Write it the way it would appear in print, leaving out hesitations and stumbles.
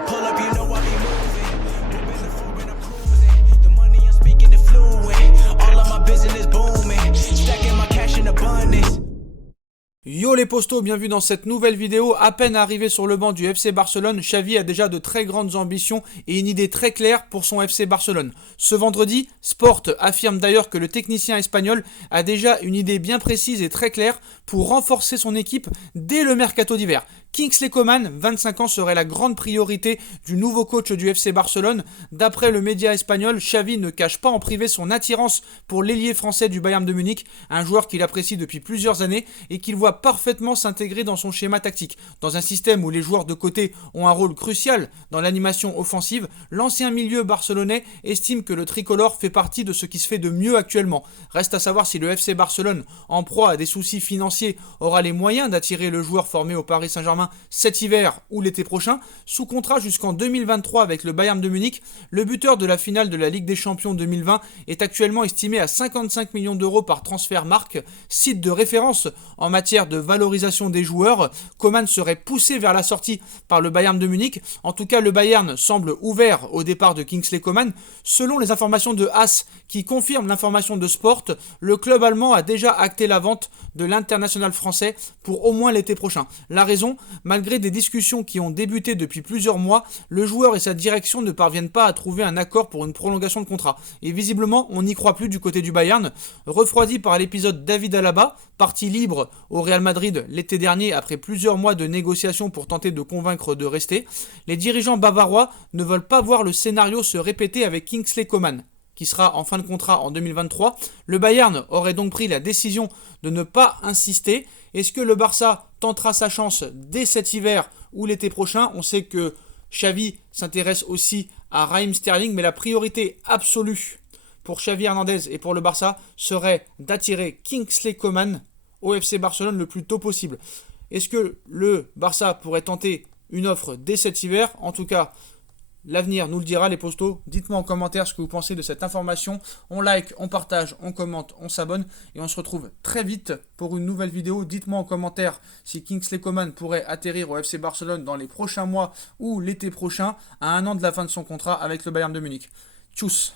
I pull up, you know I be moving. Moving the floor and I'm cruising. The money I'm speaking is fluent. All of my business booming. Stacking my cash in abundance. Yo les postos, bienvenue dans cette nouvelle vidéo. À peine arrivé sur le banc du FC Barcelone, Xavi a déjà de très grandes ambitions et une idée très claire pour son FC Barcelone. Ce vendredi, Sport affirme d'ailleurs que le technicien espagnol a déjà une idée bien précise et très claire pour renforcer son équipe dès le mercato d'hiver. Kingsley Coman, 25 ans, serait la grande priorité du nouveau coach du FC Barcelone. D'après le média espagnol, Xavi ne cache pas en privé son attirance pour l'ailier français du Bayern de Munich, un joueur qu'il apprécie depuis plusieurs années et qu'il voit parfaitement s'intégrer dans son schéma tactique. Dans un système où les joueurs de côté ont un rôle crucial dans l'animation offensive, l'ancien milieu barcelonais estime que le tricolore fait partie de ce qui se fait de mieux actuellement. Reste à savoir si le FC Barcelone, en proie à des soucis financiers, aura les moyens d'attirer le joueur formé au Paris Saint-Germain cet hiver ou l'été prochain. Sous contrat jusqu'en 2023 avec le Bayern de Munich, le buteur de la finale de la Ligue des Champions 2020 est actuellement estimé à 55 millions d'euros par Transfermarkt, site de référence en matière de valorisation des joueurs. Coman serait poussé vers la sortie par le Bayern de Munich. En tout cas, le Bayern semble ouvert au départ de Kingsley Coman. Selon les informations de AS qui confirment l'information de Sport, le club allemand a déjà acté la vente de l'international français pour au moins l'été prochain. La raison, malgré des discussions qui ont débuté depuis plusieurs mois, le joueur et sa direction ne parviennent pas à trouver un accord pour une prolongation de contrat. Et visiblement, on n'y croit plus du côté du Bayern. Refroidi par l'épisode David Alaba, parti libre au Real Madrid l'été dernier après plusieurs mois de négociations pour tenter de convaincre de rester, les dirigeants bavarois ne veulent pas voir le scénario se répéter avec Kingsley Coman, qui sera en fin de contrat en 2023. Le Bayern aurait donc pris la décision de ne pas insister. Est-ce que le Barça tentera sa chance dès cet hiver ou l'été prochain? On sait que Xavi s'intéresse aussi à Raheem Sterling, mais la priorité absolue pour Xavi Hernandez et pour le Barça serait d'attirer Kingsley Coman au FC Barcelone le plus tôt possible. Est-ce que le Barça pourrait tenter une offre dès cet hiver? En tout cas, l'avenir nous le dira, les postos. Dites-moi en commentaire ce que vous pensez de cette information. On like, on partage, on commente, on s'abonne et on se retrouve très vite pour une nouvelle vidéo. Dites-moi en commentaire si Kingsley Coman pourrait atterrir au FC Barcelone dans les prochains mois ou l'été prochain, à un an de la fin de son contrat avec le Bayern de Munich. Tchuss!